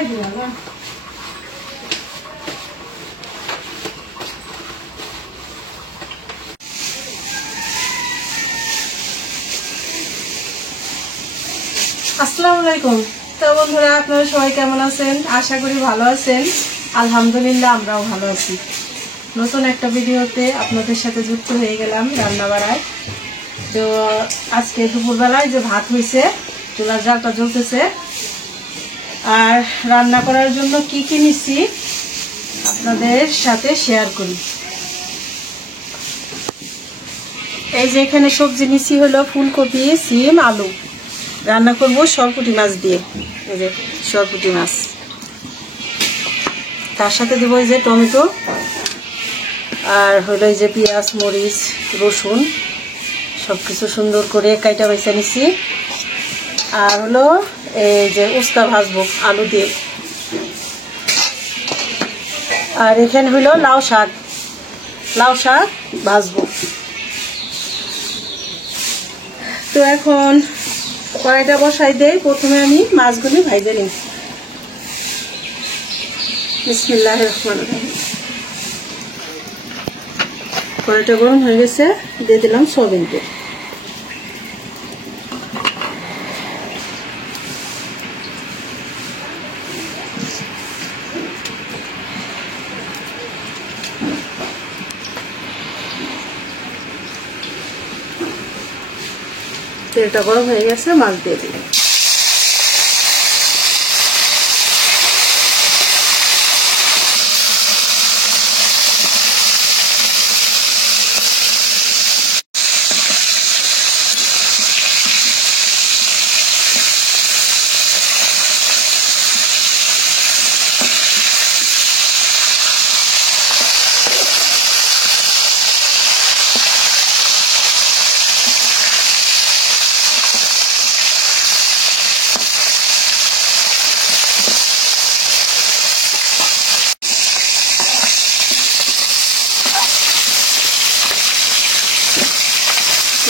আসসালামু আলাইকুম। তো বন্ধুরা, আপনারা সবাই কেমন আছেন? আশা করি ভালো আছেন। আলহামদুলিল্লাহ, আমরাও ভালো আছি। নতুন একটা ভিডিওতে আপনাদের সাথে যুক্ত হয়ে গেলাম রান্না বাড়ায়। তো আজকে দুপুরবেলায় যে ভাত হয়েছে, চুলার জালটা জ্বলতেছে। আর রান্না করার জন্য কি কি নিচ্ছি আপনাদের সাথে শেয়ার করি। এই যে এখানে সবজি নিচ্ছি হলো ফুলকপি, সিম, আলু। রান্না করব সরপুঁটি মাছ দিয়ে। এই যে সরপুঁটি মাছ, তার সাথে দেবো এই যে টমেটো, আর হলো এই যে পেঁয়াজ, মরিচ, রসুন সব কিছু সুন্দর করে কাইটা বেছে নিচ্ছি। আর হলো এই যে উস্তা ভাজবো আলু দিয়ে। আর এখানে হলো লাউ শাক ভাজবো। তো এখন কড়াইটা বসাই দেই। প্রথমে আমি মাছগুলি ভাজে নিই। বিসমিল্লাহির রহমানির রহিম। কড়াইটা গরম হয়ে গেছে, দিয়ে দিলাম সয়াবিন তেল। তেলটা গরম হয়ে গেছে, মাছ দিয়ে দিলাম।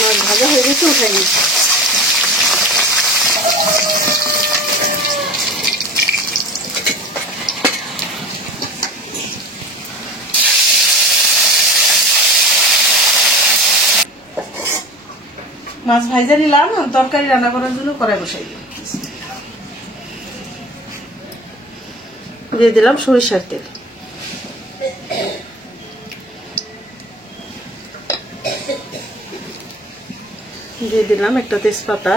মাছ ভাজা হয়ে গেছে, উঠাই নিচ্ছি। মাছ ভাজা নিলাম, তরকারি রান্না করার জন্য কড়াই বসাই দিলাম। দিয়ে দিলাম সরিষার তেল। দিয়ে দিলাম একটা তেজপাতা।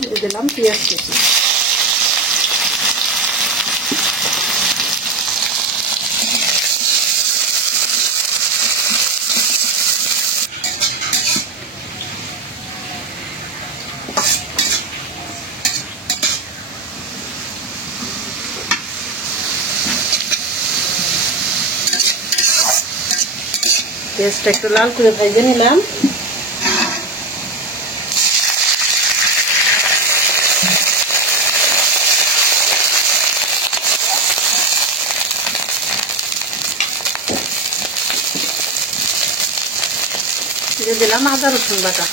দিয়ে দিলাম পেঁয়াজ কুচি। পেঁয়াজটা একটু লাল করে ভেজে নিলাম। দিয়ে দিলাম আদা রসুন বাটা।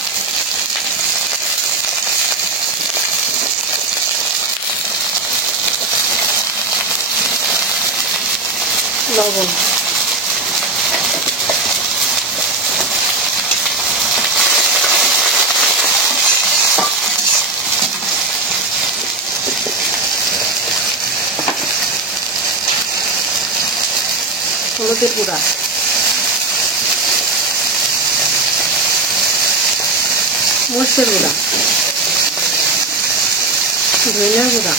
লবণ, হলুদের গুঁড়া, মরিচের গুঁড়া, ধনিয়ার গুঁড়া,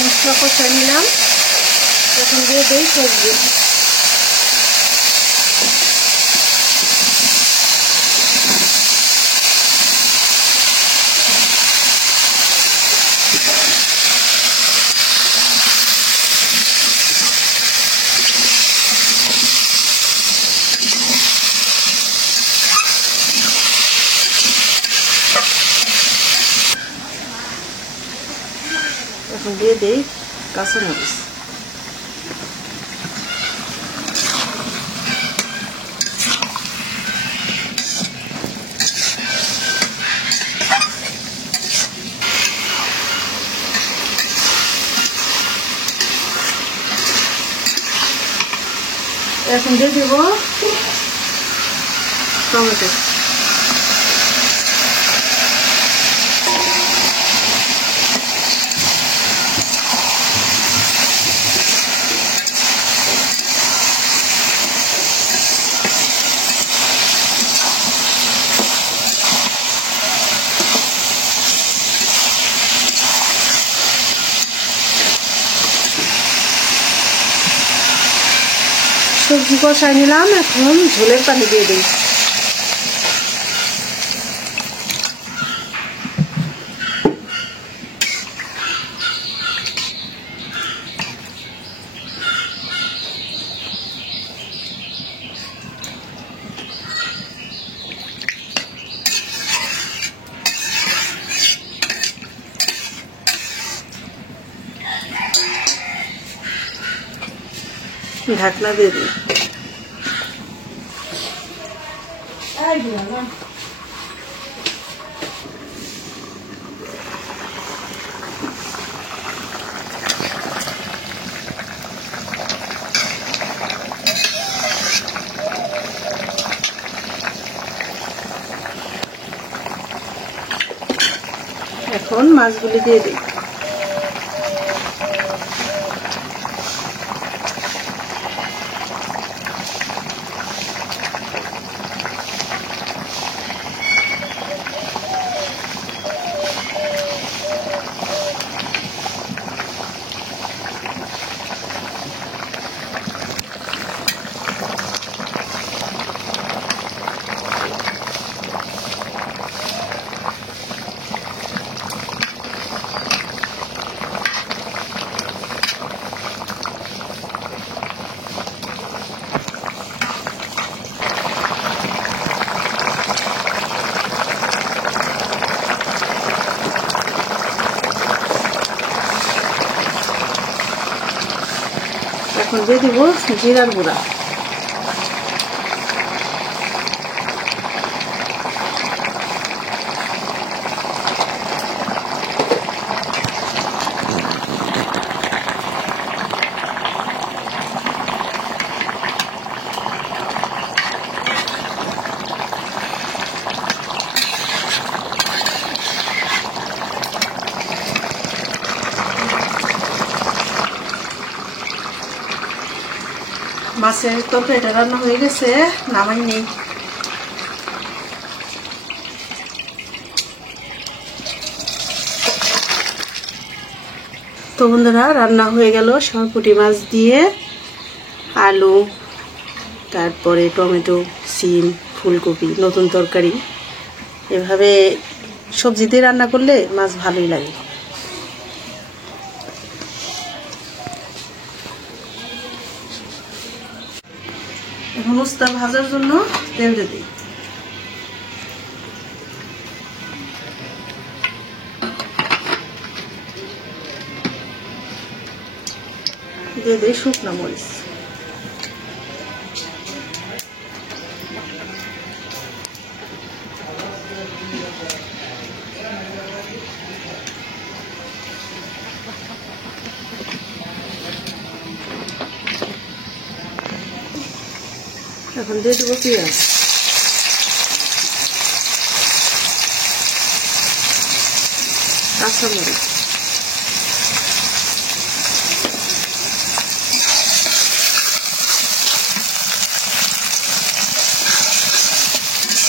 মশলা কষাই নিলাম। এখন দিয়ে দিই সবজি। দিয়ে দেই কাঁচামরিচ। এখন দিয়ে দেব টমেটো। সবজি কষাই নিলাম, এখন ঝোলের পানি দিয়ে দিই। ঢাকনা দিয়ে দিই। এখন মাছগুলি দিয়ে দিই। এখন দিয়ে দিব জিরার গুঁড়া। মাছের তরকারিটা রান্না হয়ে গেছে, নামাই নেই। তো বন্ধুরা, রান্না হয়ে গেল সরপুঁটি মাছ দিয়ে আলু, তারপরে টমেটো, সিম, ফুলকপি, নতুন তরকারি। এভাবে সবজি দিয়ে রান্না করলে মাছ ভালোই লাগে। এখন উস্তা ভাজার জন্য তেল দিয়ে দিই। দিয়ে দিই শুকনো মরিচ। এখন দিয়ে দেবো পেঁয়াজ। কাঁচামরিচ,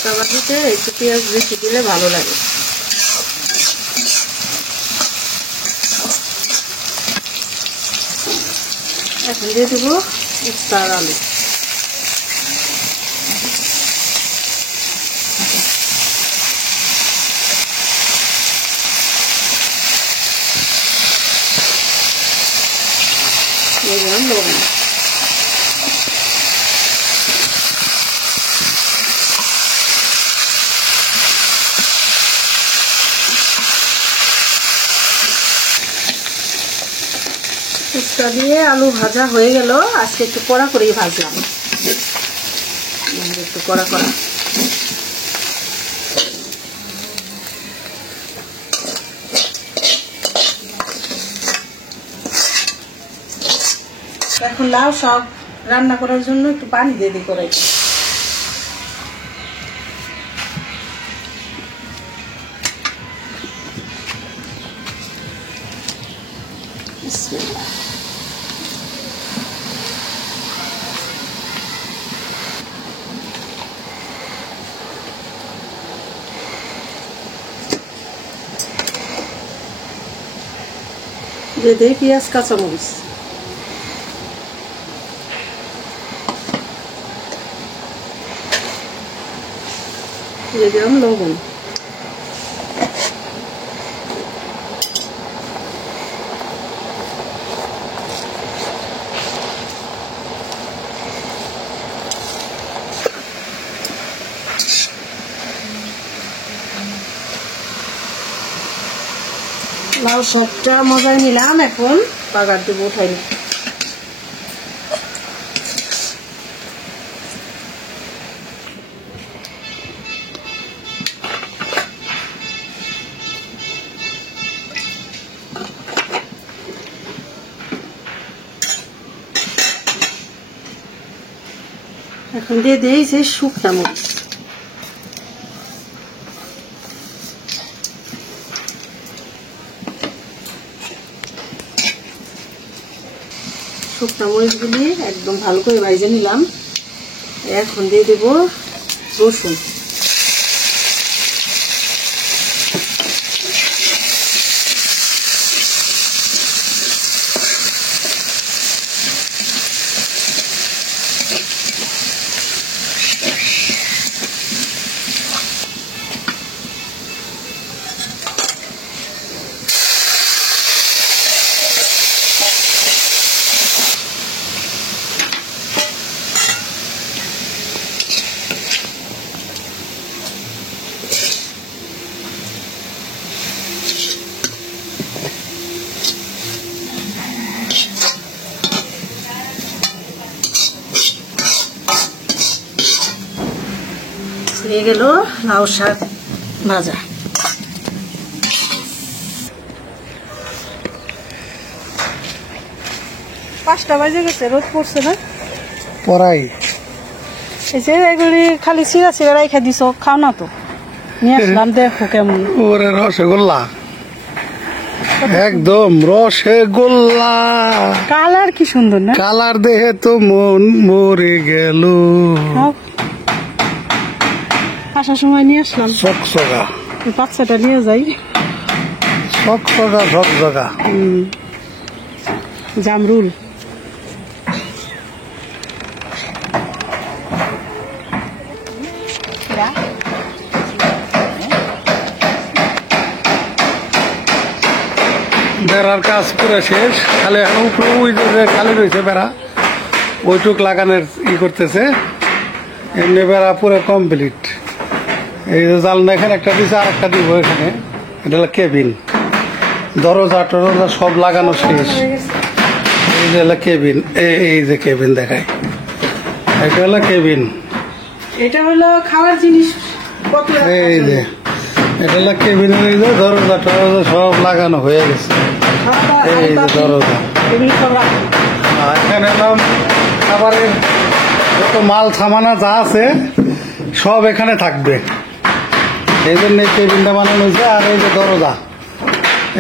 টমেটোতে একটু পেঁয়াজ বেশি দিলে ভালো লাগে। এখন দিয়ে দেবো উস্তার আলু। লবণ, মশলা দিয়ে আলু ভাজা হয়ে গেল। আজকে একটু কড়া করেই ভাজলাম, একটু কড়া করা। এখন লাউ শাক রান্না করার জন্য একটু পানি দিয়ে দিই কড়াই। দিয়ে দিই পেঁয়াজ কাঁচামরিচ, দিয়ে দিলাম লবণ, লাউ শাকটা মজায় নিলাম, এখন বাগার দেবো, উঠাই নি। এখন দিয়ে দিই যে শুকনা মরিচ, শুকনা মরিচগুলি একদম ভালো করে ভাজে নিলাম। এখন দিয়ে দেব রসুন, হয়ে গেল লাউ শাক ভাজা। 5টা বাজে গেছে, রোদ পড়ছে না পড়াই। এই যে এগুলি খালি চিরা চিরা রেখে দিছো, খাও না তো, নিয়ে আসলাম, দেখো কেমন। ওরে রসগোল্লা, একদম রসগোল্লা, কালার কি সুন্দর না, কালার দেখে তো মন মরে গেল। আসার সময় নিয়ে আসলাম, চকচকা, বাচ্চাটা নিয়ে যাই, চকচকা ঝকঝকা। জামরুল, বেড়ার কাজ করে শেষ, খালি এখন উপরে ওই যে খালি রয়েছে বেড়া, ওইটুক লাগানোর করতেছে। এমনি বেড়া পুরো কমপ্লিট। এই যে জানলা এখানে একটা দিচ্ছে, আর একটা দিব এখানে, এটা হলো কেবিন। দরজা টরজা সব লাগানো শেষ। এই যে হলো কেবিন, এই যে কেবিন দেখায়, এটা হলো কেবিন। এটা হলো খাওয়ার জিনিস। এই যে এটা হলো কেবিনের, এই যে দরজা টরজা সব লাগানো হয়ে গেছে। এই যে দরজা, এখানে খাবারের যত মাল সামানা যা আছে সব এখানে থাকবে, এই জন্য এই কেবিনটা বানানো হয়েছে। আর এই যে দরজা,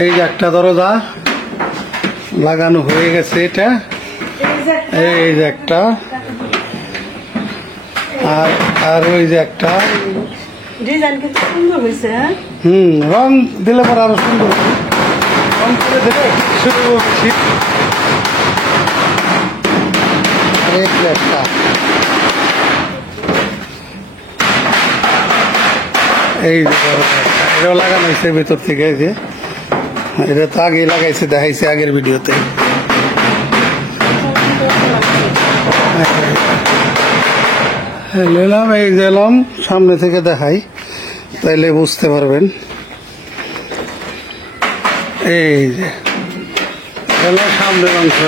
এই যে একটা দরজা লাগানো হয়ে গেছে, এটা এই যে একটা, আর ওই যে একটা। ডিজাইন কিন্তু সুন্দর হয়েছে। রং দিলে পরে আরো সুন্দর, রং করে দিলে একটা। এই যে এটাও লাগানো হয়েছে ভেতর থেকে, এই যে এটা তো আগেই লাগাইছে, দেখাইছে আগের ভিডিওতে। এলাম, এই যে এলাম সামনে থেকে দেখাই, তাইলে বুঝতে পারবেন। এই যে এগুলো সামনের অংশ।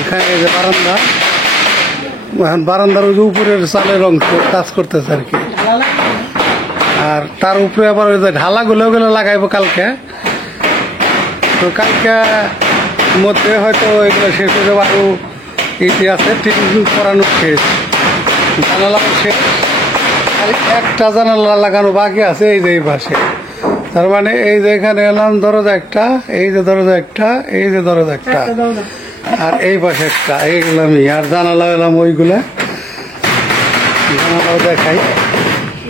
এখানে এই যে বারান্দা, এখন বারান্দার ওই যে উপরের চালের অংশ কাজ করতেছে আর কি। আর তার উপরে আবার ওই যে ঢালাগুলো ওগুলো লাগাইবো কালকে। তো কালকে মধ্যে হয়তো এগুলো শেষ হয়ে যাবে। আরও ইতি আছে, টিন করানো শেষ, জানালা শেষ, খালি একটা জানালা লাগানো বাকি আছে এই যে এই পাশে। তার মানে এই যে এখানে এলাম দরজা একটা, এই যে দরজা একটা, এই যে দরজা একটা, আর এই পাশে একটা, এইগুলামই। আর জানালা এলাম ওইগুলা, জানালাও দেখাই।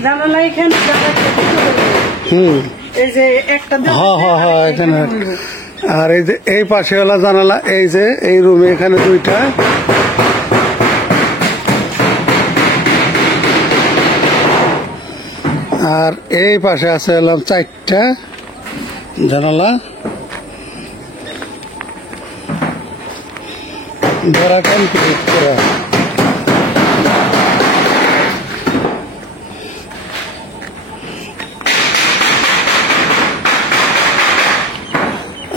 জানালা এখানে এই যে একটা হ্যাঁ হ্যাঁ হ্যাঁ এখানে। আর এই যে এই পাশে হলো জানালা, এই যে এই রুমে এখানে দুইটা, আর এই পাশে আছে এলাম চারটা জানালা। ধরা কমপ্লিট করা।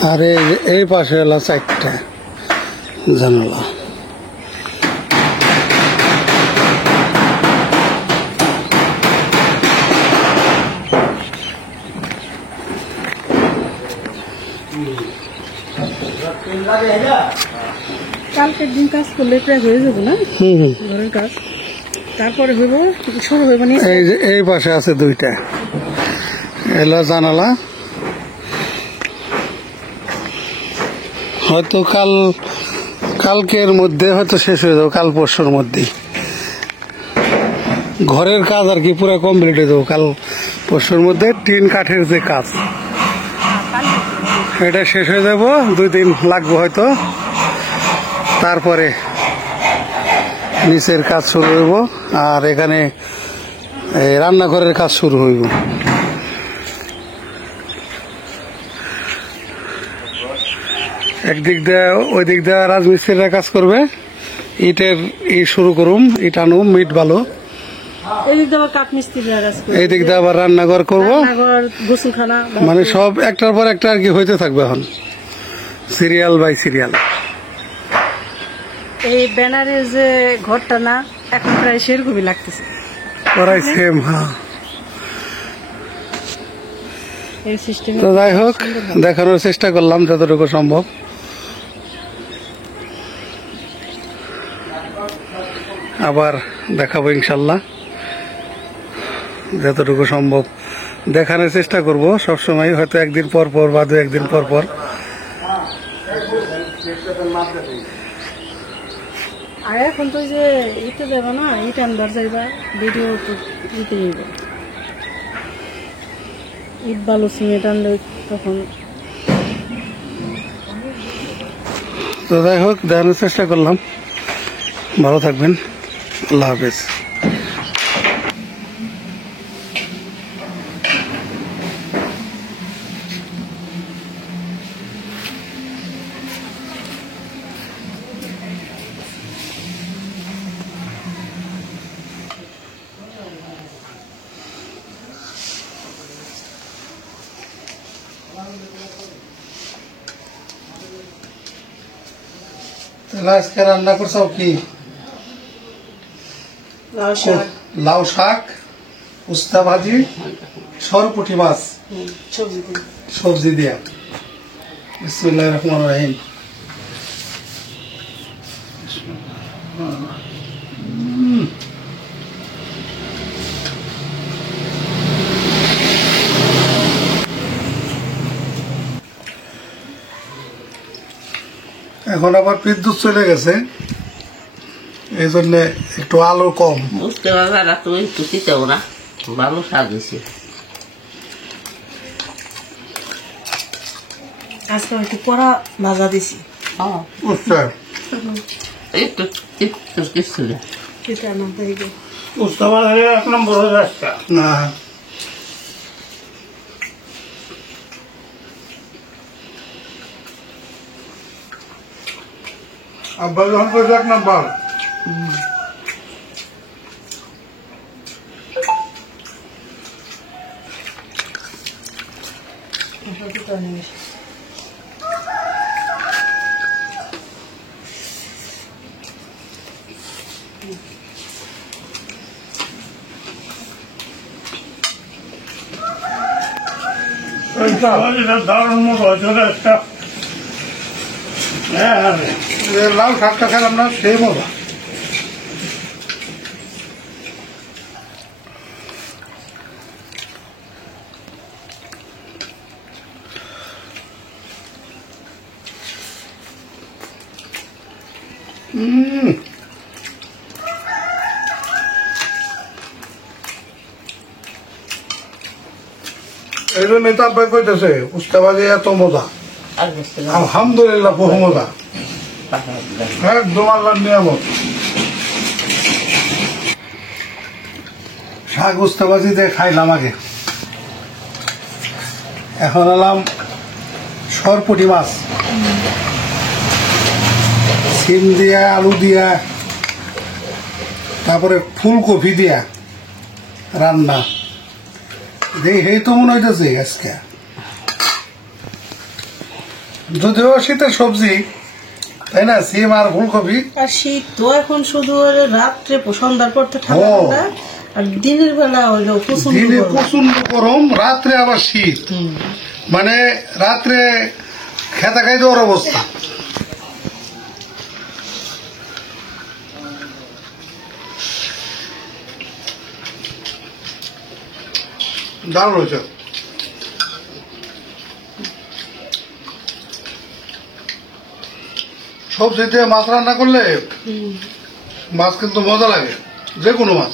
আর এই পাশে এলো চারটা জানালা। কালকের দিন কাজ করলে প্রায় হয়ে যাবে না ঘরের কাজ, তারপরে হইব শুরু হইব। এই যে এই পাশে আছে দুইটা এলো জানালা। হয়তো কালকের মধ্যে হয়তো শেষ হয়ে যাবে, কাল পরশুর মধ্যেই ঘরের কাজ আর কি পুরো কমপ্লিট হয়ে যাবে। কাল পরশুর মধ্যে টিন কাঠের যে কাজ এটা শেষ হয়ে যাব, 2 দিন লাগবে হয়তো। তারপরে নিচের কাজ শুরু হইব, আর এখানে রান্নাঘরের কাজ শুরু হইব। একদিক দিয়ে ওই দিক দিয়ে রাজমিস্ত্রিরা কাজ করবে, ইটের শুরু করুম, ইট আনুম, ইট ভালো। এদিক দিয়ে কাঠ মিস্ত্রিরা কাজ করবে, এই দিক দিয়ে আবার রান্নাঘর করবো, গোসলখানা, মানে সব একটার পর একটা আর কি হইতে থাকবে এখন, সিরিয়াল বাই সিরিয়াল। এই ব্যানারের যে ঘরটা না এখন প্রায় সেরকমই লাগতেছে, ওরাই সেম। হ্যাঁ, এই সিস্টেম। তো যাই হোক, দেখানোর চেষ্টা করলাম যতটুকু সম্ভব। আবার দেখাবো ইনশাল্লাহ, যতটুকু সম্ভব দেখানোর চেষ্টা করব সবসময়। হয়তো একদিন পর পর বা 2 একদিন পর পর। আর এখন তো যে ইতে যাবো না, ইট আনবার যাইবা, ভিডিও তো ইতে যাইব, ইট বালু সিমেন্ট আনলে তখন। তো যাই হোক, দেখানোর চেষ্টা করলাম। ভালো থাকবেন, আল্লাহ হাফেজ। তাহলে আজকে রান্না করছো কি? লাউ শাক, উস্তা ভাজি, সরপুঁটি মাছ সবজি দিয়া। বিসমিল্লাহির রহমানির রহিম। এখন আবার বিদ্যুৎ চলে গেছে, এই জন্য একটু আলো কম। বুঝতে পারবে না, তুই একটু দিতেও না, ভালো স্বাদ হয়েছে। আজকে একটু কড়া ভাজা দিছি, উস্তা একটু কিছু না। এটা না দেখবে উস্তা ভাজি 1 নম্বর হয়ে যাচ্ছে না। আব্বা যখন করে 1 নম্বর। দারুণ মতো হয়েছে একটা লাল শাকটা খেলাম না সেই মজা। এই জন্য নেতা ভাই কইতেছে উস্তাবাজি এত মজা, আর বুঝতে আলহামদুলিল্লাহ বহু মজা, একদম আল্লাহর নিয়ামত। শাক উস্তাবাজি দিয়ে খাইলাম আগে, এখন এলাম সরপুটি মাছ, সিম দিয়া আলু দিয়া তারপরে ফুলকপি দিয়া রান্না। দেখেই তো মনে হইতেছে আজকে যদিও শীতের সবজি, তাই না? সিম আর ফুলকপি। আর শীত তো এখন শুধু রাত্রে সন্ধ্যার পর তো ঠান্ডা ঠান্ডা, আর দিনের বেলা হইলো দিনে প্রচন্ড গরম, রাত্রে আবার শীত, মানে রাত্রে খেতা খাই দেওয়ার অবস্থা। দারুণ হয়েছে। সবজি দিয়ে মাছ রান্না করলে মাছ কিন্তু মজা লাগে, যে কোনো মাছ।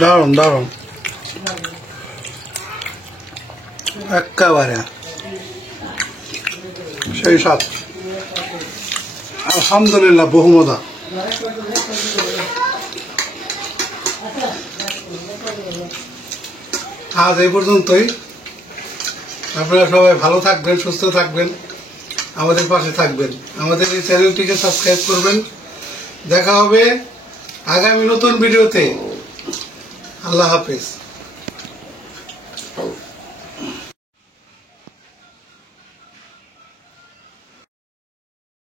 দারুণ দারুণ একেবারে সেই স্বাদ, আলহামদুলিল্লাহ বহু মজা। আজ এই পর্যন্তই। আপনারা সবাই ভালো থাকবেন, সুস্থ থাকবেন, আমাদের পাশে থাকবেন, আমাদের এই চ্যানেলটিকে সাবস্ক্রাইব করবেন। দেখা হবে আগামী নতুন ভিডিওতে। আল্লাহ হাফেজ।